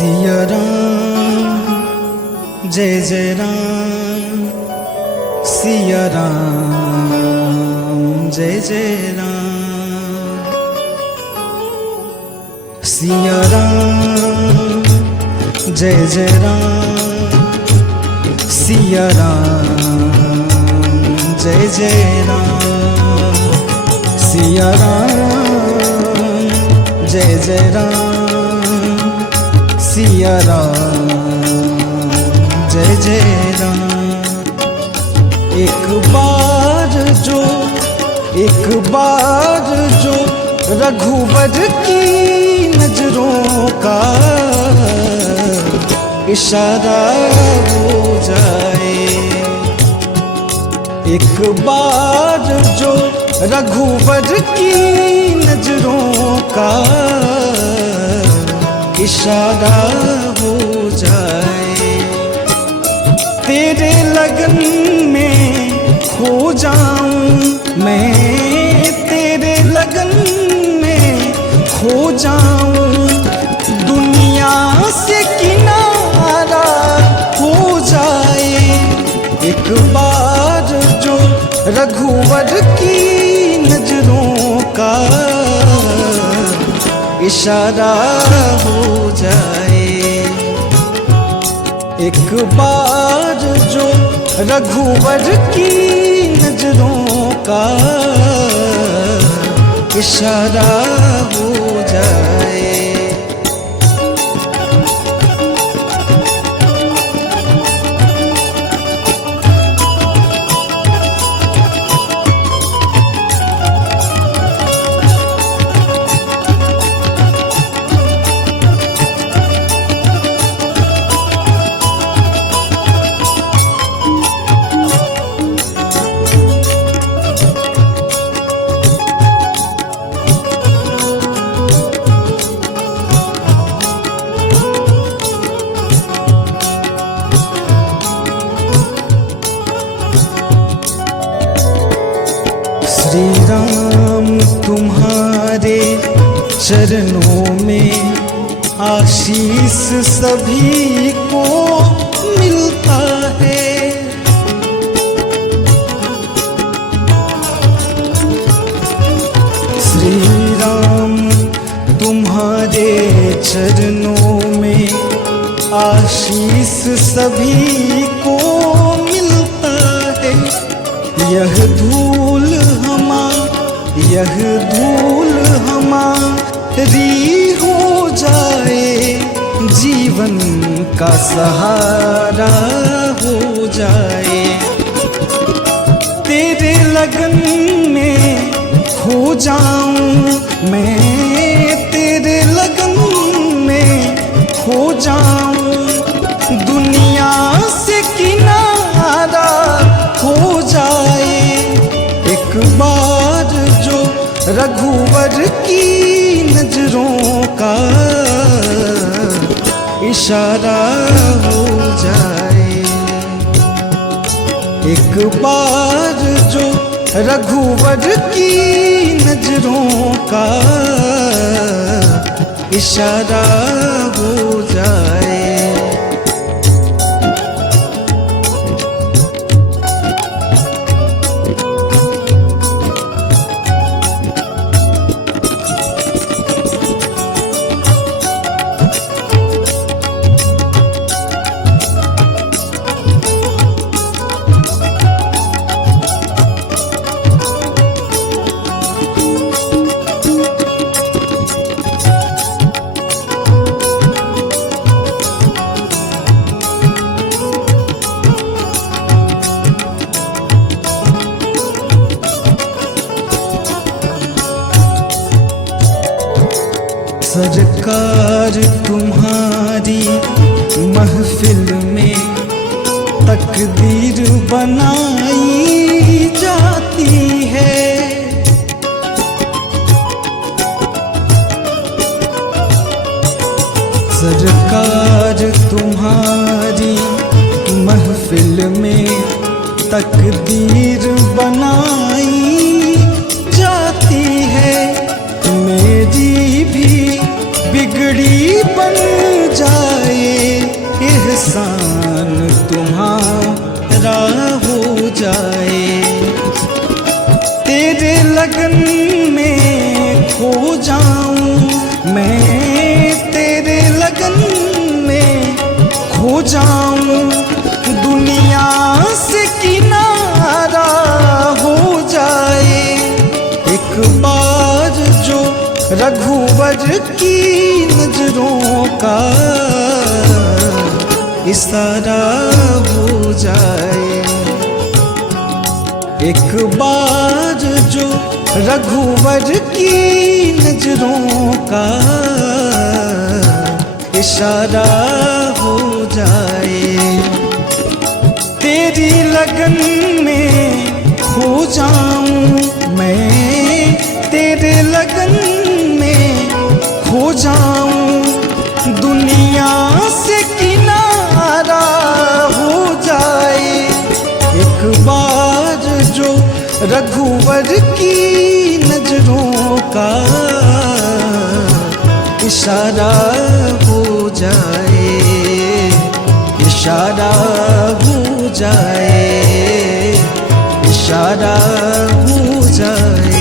सिया राम जय जय राम, सिया राम जय जय राम, सिया राम जय जय राम, सिया राम जय जय राम, सिया राम जय जय राम, सिया राम जय जय राम। एक बार जो रघुवर की नजरों का इशारा हो जाए, एक बार जो रघुवर की नजरों का इशारा हो जाए, तेरे लगन में खो जाऊं मैं, तेरे लगन में खो जाऊं, दुनिया से किनारा हो जाए, एक बार जो रघुवर की नजरों का इशारा हो जाए, एक बार जो रघुवर की नजरों का इशारा हो जाए। श्री राम तुम्हारे चरणों में आशीष सभी को मिलता है, श्री राम तुम्हारे चरणों में आशीष सभी को मिलता है, यह धूल हमारी हो जाए, जीवन का सहारा हो जाए, तेरे लगन में खो जाऊं मैं, तेरे लगन में खो जाऊं, दुनिया से किनारा हो जाए, एक बार जो रघुवर की नजरों का इशारा हो जाए, एक बार जो रघुवर की नजरों का इशारा हो जाए। सरकार तुम्हारी महफिल में तकदीर बनाई जाती है, सरकार तुम्हारी महफिल में तकदीर बनाई जाती है, मेरी भी बिगड़ी बिगड़ी बन जाए, एहसान तुम्हारा हो जाए। तेरे लगन में खो जाऊं मैं, तेरे लगन में खो जाऊं, दुनिया से किनारा हो जाए। एक बार जो रघुवर की नजरों का इशारा हो जाए, एक बार जो रघुवर की नजरों का इशारा हो जाए। तेरी लगन में खो जाऊं मैं, तेरे लगन में खो जाऊं, दुनिया से किनारा हो जाए। एक बार जो रघुवर की नजरों का इशारा हो जाए, इशारा हो जाए, इशारा हो जाए।